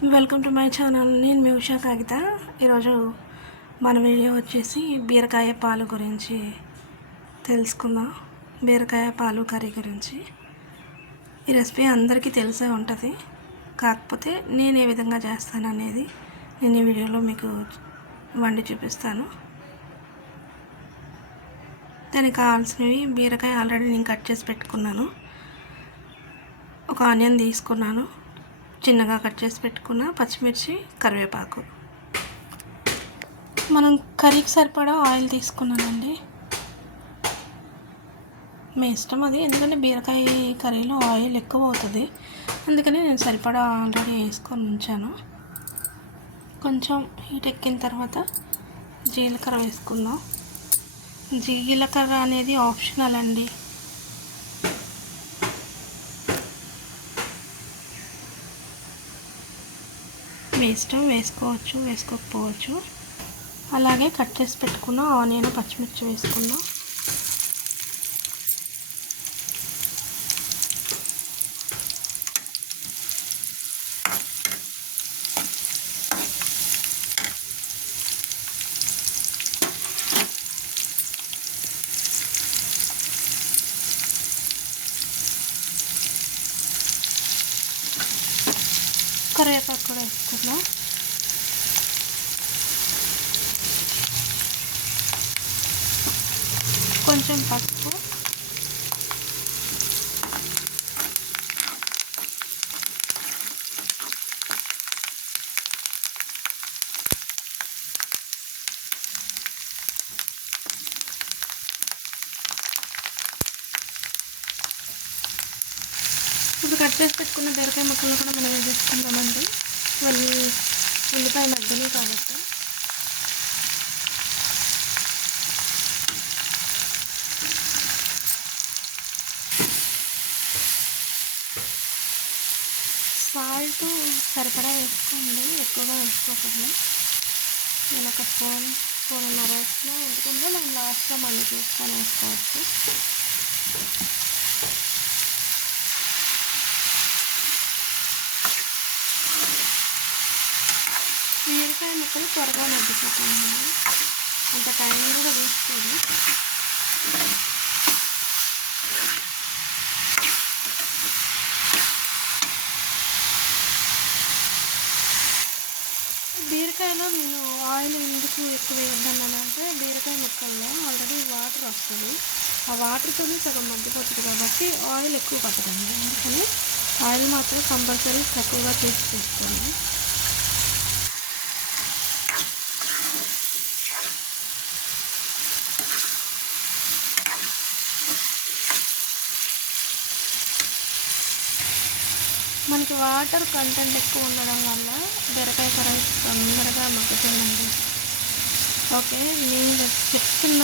Welcome to my channel. నేను మీ ఉషా కాగిత. ఈరోజు మన వీడియో వచ్చేసి బీరకాయ పాలు గురించి తెలుసుకుందాం. బీరకాయ పాలు కర్రీ గురించి. ఈ రెసిపీ అందరికీ తెలిసే ఉంటుంది, కాకపోతే నేను ఏ విధంగా చేస్తాను అనేది నేను ఈ వీడియోలో మీకు వండి చూపిస్తాను. దానికి కావాల్సినవి బీరకాయ ఆల్రెడీ నేను కట్ చేసి పెట్టుకున్నాను. ఒక ఆనియన్ తీసుకున్నాను, చిన్నగా కట్ చేసి పెట్టుకున్న పచ్చిమిర్చి, కరివేపాకు. మనం కర్రీకి సరిపడా ఆయిల్ తీసుకున్నానండి. మీ ఇష్టం అది, ఎందుకంటే బీరకాయ కర్రీలో ఆయిల్ ఎక్కువ అవుతుంది, అందుకని నేను సరిపడా ఆల్రెడీ వేసుకొని ఉంచాను. కొంచెం హీట్ ఎక్కిన తర్వాత జీలకర్ర వేసుకుందాం. జీలకర్ర అనేది ఆప్షనల్ అండి. మీ ఇష్టం, వేసుకోవచ్చు వేసుకోకపోవచ్చు. అలాగే కట్ చేసి పెట్టుకున్న ఆనియన్, పచ్చిమిర్చి వేసుకుందాం. కరివేపాకు కూడా వేసుకుందాం. కొంచెం పసుపు, ఇప్పుడు కట్ చేసి పెట్టుకున్న బీరకాయ ముక్కలు కూడా మనం వేసేసుకుందామండి. ఉల్లిపాయ మధ్యలో కాబట్టి సాల్ట్ సరిపడా వేసుకోండి, ఎక్కువగా వేసుకోకండి. నేను ఒక స్పూన్నర వేసిన, ఎందుకంటే మనం లాస్ట్లో మళ్ళీ చూసుకొని వేసుకోవచ్చు. బీరకాయ ముక్కలు త్వరగా మగ్గిపోతాయండి, అంత టైం కూడా తీసుకోండి. బీరకాయలో నేను ఆయిల్ ఎందుకు ఎక్కువ వేయద్దన్నానంటే, బీరకాయ ముక్కల్లో ఆల్రెడీ వాటర్ వస్తుంది, ఆ వాటర్తో సగం మగ్గిపోతుంది కాబట్టి ఆయిల్ ఎక్కువ పట్టదండి. అందుకని ఆయిల్ మాత్రం కంపల్సరీ తక్కువగా తీసుకోండి. మనకి వాటర్ కంటెంట్ ఎక్కువ ఉండడం వల్ల బీరకాయ కర్రీ తొందరగా మగ్గుతుందండి. ఓకే, నేను చేస్తున్న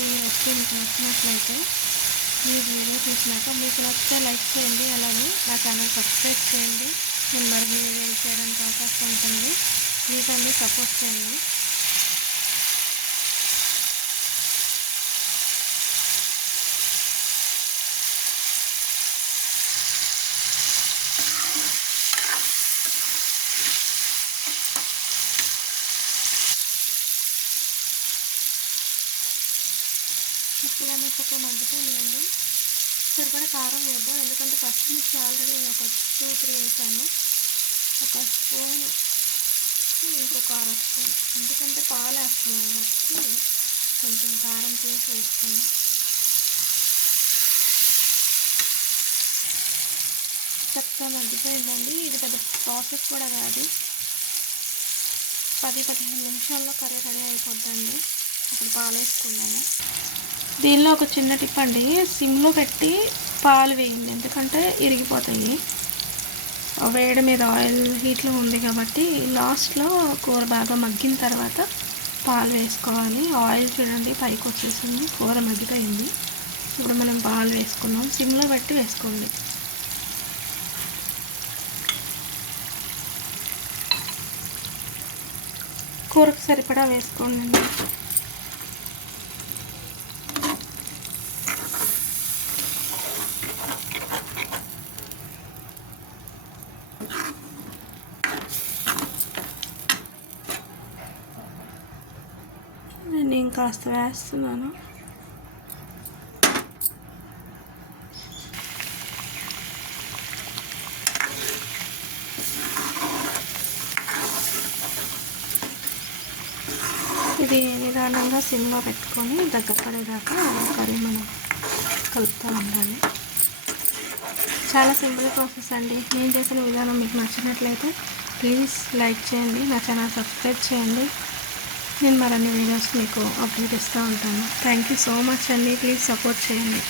ఈ రెసిపీ మీకు నచ్చినట్లయితే, ఈ వీడియో చూసినాక మీకు నచ్చితే లైక్ చేయండి, అలాగే నా ఛానల్ సబ్స్క్రైబ్ చేయండి. నేను మరిన్ని వీడియోలు చేయడానికి అవకాశం ఉంటుంది. ప్లీజ్ అండి, సపోర్ట్ చేయండి. ముక్కలన్నీ చక్కగా మగ్గుతున్నాయండి. సరిపడా కారం వేద్దాం, ఎందుకంటే పచ్చిమిర్చి ఆల్రెడీ ఒక 2-3 వేసాను. ఒక స్పూన్, ఇంకొక 1/2 స్పూన్, ఎందుకంటే పాలు వేస్తున్నాం కాబట్టి కొంచెం కారం తీసి వేసుకున్నాం. చక్కగా మగ్గిపోయిందండి. ఇది పెద్ద ప్రాసెస్ కూడా కాదు, 10-15 నిమిషాల్లో కర్రీ రెడీ అయిపోద్దండి. ఇప్పుడు పాలు వేసుకున్నాము. దీనిలో ఒక చిన్న టిప్ అండి, సిమ్లో పెట్టి పాలు వేయండి, ఎందుకంటే ఇరిగిపోతాయి. వేడి మీద ఆయిల్ హీట్లో ఉంది కాబట్టి లాస్ట్లో కూర బాగా మగ్గిన తర్వాత పాలు వేసుకోవాలి. ఆయిల్ చూడండి పైకి వచ్చేసింది, కూర మగ్గిపోయింది. ఇప్పుడు మనం పాలు వేసుకున్నాం, సిమ్లో పెట్టి వేసుకోండి. కూరకు సరిపడా వేసుకోండి. నేను కాస్త వేస్తున్నాను. ఇది నిదానంగా సిమ్లో పెట్టుకొని దగ్గర పడేదాకా కర్రీ మనం కలుపుతూ ఉండాలి. చాలా సింపుల్ ప్రాసెస్ అండి. నేను చేసిన విధానం మీకు నచ్చినట్లయితే ప్లీజ్ లైక్ చేయండి, నా ఛానల్ సబ్స్క్రైబ్ చేయండి. నేను మరిన్ని వీడియోస్ మీకు అప్డేట్ ఇస్తూ ఉంటాను. థ్యాంక్ యూ సో మచ్ అండి. ప్లీజ్ సపోర్ట్ చేయండి.